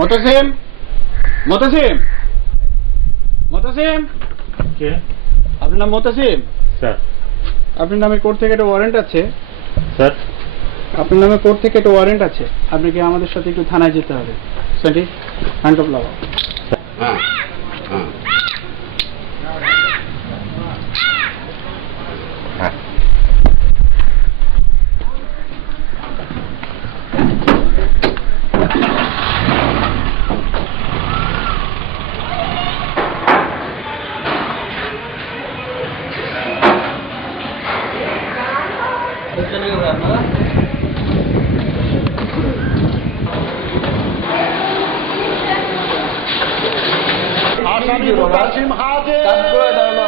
মোতাসিম মোতাসিম মোতাসিম কে? আপনার নাম মোতাসিম? স্যার। আপনার নামে কোর্ট থেকে একটা ওয়ারেন্ট আছে স্যার। আপনার নামে কোর্ট থেকে একটা ওয়ারেন্ট আছে, আপনাকে আমাদের সাথে একটু থানায় যেতে হবে। সেটি হ্যান্ডকাপ লাগাও। হ্যাঁ হ্যাঁ হ্যাঁ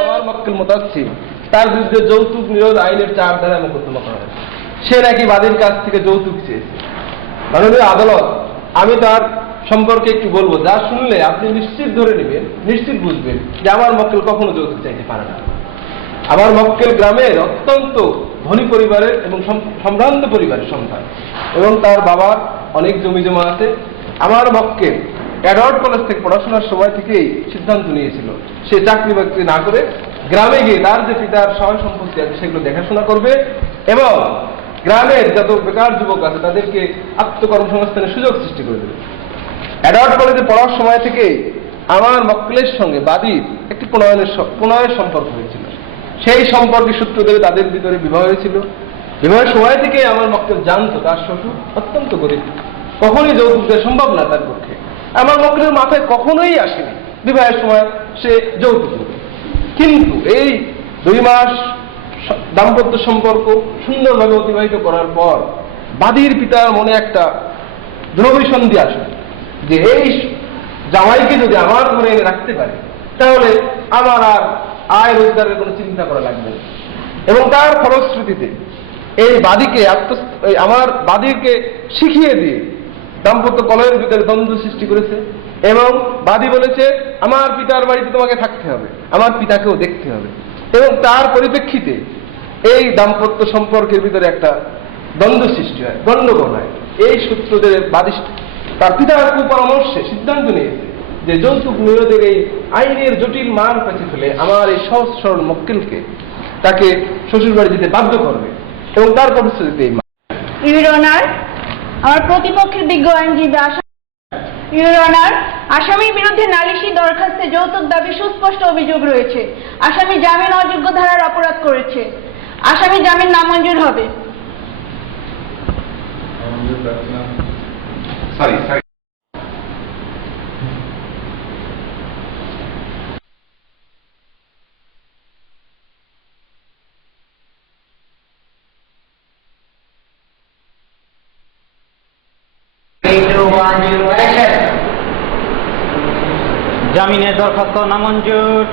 আমার মক্কেল মোতাসিম, তার বিরুদ্ধে যৌতুক নিরোধ আইনের 4 ধারায় মোকদ্দমা করা হয়েছে। সে নাকি বাদীর কাছ থেকে যৌতুক চেয়েছে। মাননীয় আদালত, আমি তার সম্পর্কে একটু বলবো, যা শুনলে আপনি নিশ্চিত ধরে নেবেন, নিশ্চিত বুঝবেন যে আমার মক্কেল কখনো যৌতুক চাইতে পারে না। আমার মক্কেল গ্রামের অত্যন্ত ধনী পরিবারের এবং সম্ভ্রান্ত পরিবারের সন্তান, এবং তার বাবার অনেক জমি জমা আছে। আমার মক্কেল অ্যাডওয়ার্ড কলেজ থেকে পড়াশোনার সময় থেকেই সিদ্ধান্ত নিয়েছিল সে চাকরি বাকরি না করে গ্রামে গিয়ে তার যে পিতার সহায় সম্পত্তি আছে সেগুলো দেখাশোনা করবে এবং গ্রামের যত বেকার যুবক আছে তাদেরকে আত্মকর্মসংস্থানের সুযোগ সৃষ্টি করে দেবে। অ্যাডওয়ার্ড কলেজে পড়ার সময় থেকেই আমার মক্কেলের সঙ্গে বাদীর একটি প্রণয়ের সম্পর্ক হয়েছিল। সেই সম্পর্কের সূত্র ধরে তাদের ভিতরে বিবাহ হয়েছিল। বিবাহের সময় থেকে আমার মক্কেল জানতো তার শ্বশুর অত্যন্ত গরিব, কখনোই যৌতুক দেওয়া সম্ভব না তার পক্ষে। আমার মক্কেলের মাথায় কখনোই আসেনি বিবাহের সময় সে যৌতুক দেবে। কিন্তু এই 2 মাস দাম্পত্য সম্পর্ক সুন্দরভাবে অতিবাহিত করার পর বাদীর পিতার মনে একটা দৃঢ়সন্ধি আসে যে এই জামাইকে যদি আমার ঘরে এনে রাখতে পারে তাহলে আমার আর আয় রোজগারের কোনো চিন্তা করা লাগবে না। এবং তার ফলশ্রুতিতে এই বাদীকে আমার বাদীকে শিখিয়ে দিয়ে দাম্পত্য কলহের ভিতরে দ্বন্দ্ব সৃষ্টি করেছে এবং বাদী বলেছে আমার পিতার বাড়িতে তোমাকে থাকতে হবে, আমার পিতাকেও দেখতে হবে। এবং তার পরিপ্রেক্ষিতে এই দাম্পত্য সম্পর্কের ভিতরে একটা দ্বন্দ্ব সৃষ্টি হয়, গণ্ডগোল হয়। এই সূত্রদের বাদী তার পিতার কুপরামর্শে সিদ্ধান্ত নিয়েছে যে যৌতুক নিরোধের এই আইনের জটিল মান পেছে ফেলে আমার এই সহজ সরল মক্কেলকে তাকে শ্বশুর বাড়ি যেতে বাধ্য করবে এবং তার পরিস্থিতিতে ইউর অনার, আমার প্রতিপক্ষের বিজ্ঞ আইনজীবী ইউর অনার, আসামির বিরুদ্ধে নালিশি দরখাস্তে যৌতুক দাবি সুস্পষ্ট অভিযোগ রয়েছে। আসামি জামিন অযোগ্য ধারার অপরাধ করেছে। আসামি জামিন নামঞ্জুর হবে। সরি সরি জামিনের দরখাস্ত নামঞ্জুর।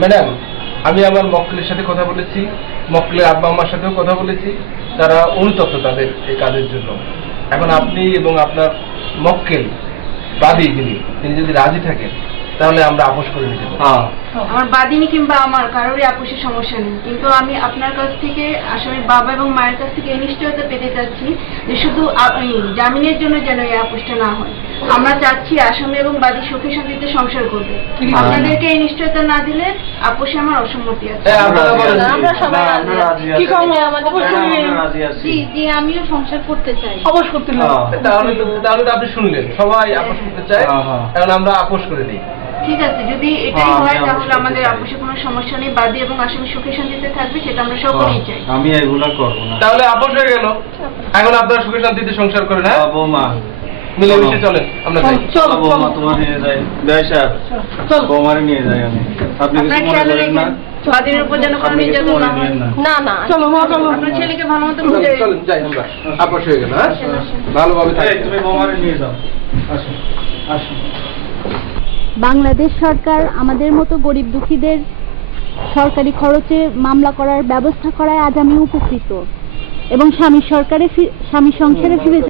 ম্যাডাম, আমি আমার মক্কেলের সাথে কথা বলেছি, মক্কেলের আব্বা আম্মার সাথেও কথা বলেছি, তারা অনুতপ্ত তাদের এই কাজের জন্য। এখন আপনি এবং আপনার মক্কেল বাদী তিনি যদি রাজি থাকেন তাহলে আমরা আপোষ করে নিতে পারি। আমার বাদিনী কিংবা আমার কারোরই আপোষের সমস্যা নেই, কিন্তু আমি আপনার কাছ থেকে আসামির বাবা এবং মায়ের কাছ থেকে এই নিশ্চয়তা পেতে চাচ্ছি যে শুধু জামিনের জন্য যেন এই আপোষটা না হয়। আমরা চাচ্ছি আসামি এবং বাদী সুখে শান্তিতে সংসার করবে। আপনাদেরকে এই নিশ্চয়তা না দিলে আপোষে আমার অসম্মতি আছে। জি, আমিও সংসার করতে চাই। আপোষ করতে তাহলে তো আপনি শুনলেন, সবাই আপোষ করতে চায়, এখন আমরা আপোষ করে দিই। ঠিক আছে, যদি এটাই হয় তাহলে আমাদের আপোষে কোনো সমস্যা নেই। বাদী এবং আসামি সুখে শান্তিতে থাকবে, সেটা আমরা সকলেই চাই। আমি এগুলা করবো না। তাহলে আপোষ হয়ে গেল, এখন আপনারা সুখে শান্তিতে সংসার করেন। হ্যাঁ বৌমা, মিলেমিশে চলেন, আমরা যাই। চলো বৌমা, তোমার নিয়ে যাই। বেশ স্যার, বৌমারে নিয়ে যাই আমি। আপনি কিছু মনে করেন না? বাদীর উপর যেন কোনো নির্যাতন না হয়। না না, চলো মা, চলো। আপনার ছেলেকে ভালো মতো বুঝে চলেন, যাই আমরা। আপোষ হয়ে গেল। হ্যাঁ, ভালোভাবে থাকবেন। তুমি বৌমারে নিয়ে যাও। আসো আসো। বাংলাদেশ সরকার আমাদের মতো গরিব দুঃখীদের সরকারি খরচে মামলা করার ব্যবস্থা করায় আজ আমি উপকৃত এবং স্বামী সংসারে ফিরে